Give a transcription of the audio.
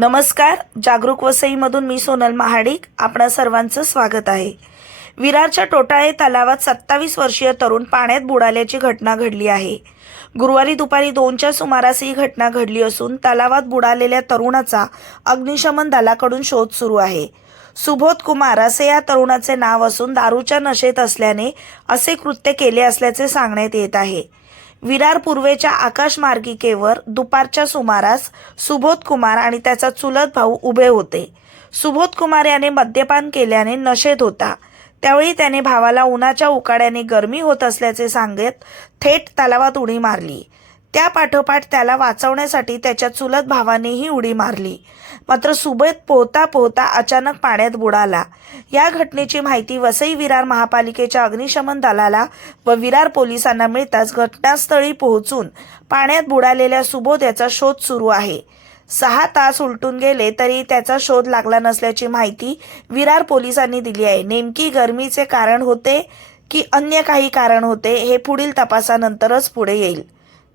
नमस्कार जागरूक वसईमधून मी सोनल महाडिक. आपणा सर्वांचं स्वागत आहे. विरारच्या टोटाळे तलावात सत्तावीस वर्षीय तरुण पाण्यात बुडाल्याची घटना घडली आहे. गुरुवारी दुपारी दोनच्या सुमारास ही घटना घडली असून तलावात बुडालेल्या तरुणाचा अग्निशमन दलाकडून शोध सुरू आहे. सुबोध कुमार असे या तरुणाचे नाव असून दारूच्या नशेत असल्याने असे कृत्य केले असल्याचे सांगण्यात येत आहे. विरार पूर्वेच्या आकाश मार्गिकेवर दुपारच्या सुमारास सुबोध कुमार आणि त्याचा चुलत भाऊ उभे होते. सुबोध कुमार याने मद्यपान केल्याने नशेत होता. त्यावेळी त्याने भावाला उन्हाच्या उकाड्याने गरमी होत असल्याचे सांगत थेट तलावात उडी मारली. त्या पाठोपाठ त्याला वाचवण्यासाठी त्याच्या चुलत भावानेही उडी मारली. मात्र सुबेत पोहता पोहता अचानक पाण्यात बुडाला. या घटनेची माहिती वसई विरार महापालिकेच्या अग्निशमन दलाला व विरार पोलिसांना मिळताच घटनास्थळी पोहोचून पाण्यात बुडालेल्या सुबोध याचा शोध सुरू आहे. सहा तास उलटून गेले तरी त्याचा शोध लागला नसल्याची माहिती विरार पोलिसांनी दिली आहे. नेमकी गरमीचे कारण होते की अन्य काही कारण होते हे पुढील तपासानंतरच पुढे येईल.